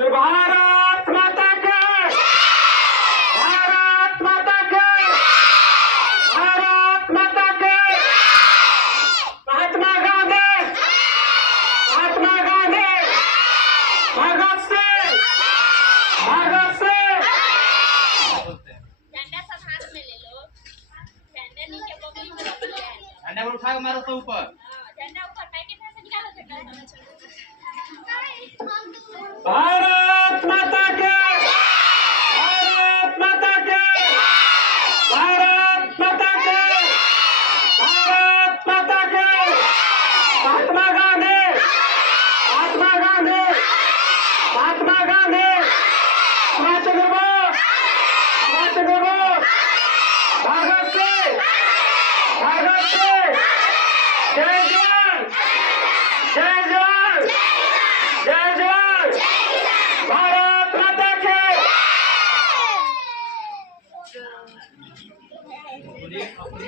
भारत माता के, भारत माता के, भारत माता के। महात्मा गांधी, महात्मा गांधी, भगत सिंह, भगत सिंह। झंडा सब हाथ में ले लो, झंडा नीचे बगल में रख लो। झंडा को उठा के मारो तो ऊपर। झंडा ऊपर पैकेट में से निकालो झंडा। भारत माता के, भारत माता के, भारत माता के, भारत माता के। महात्मा गांधी, महात्मा गांधी, महात्मा गांधी।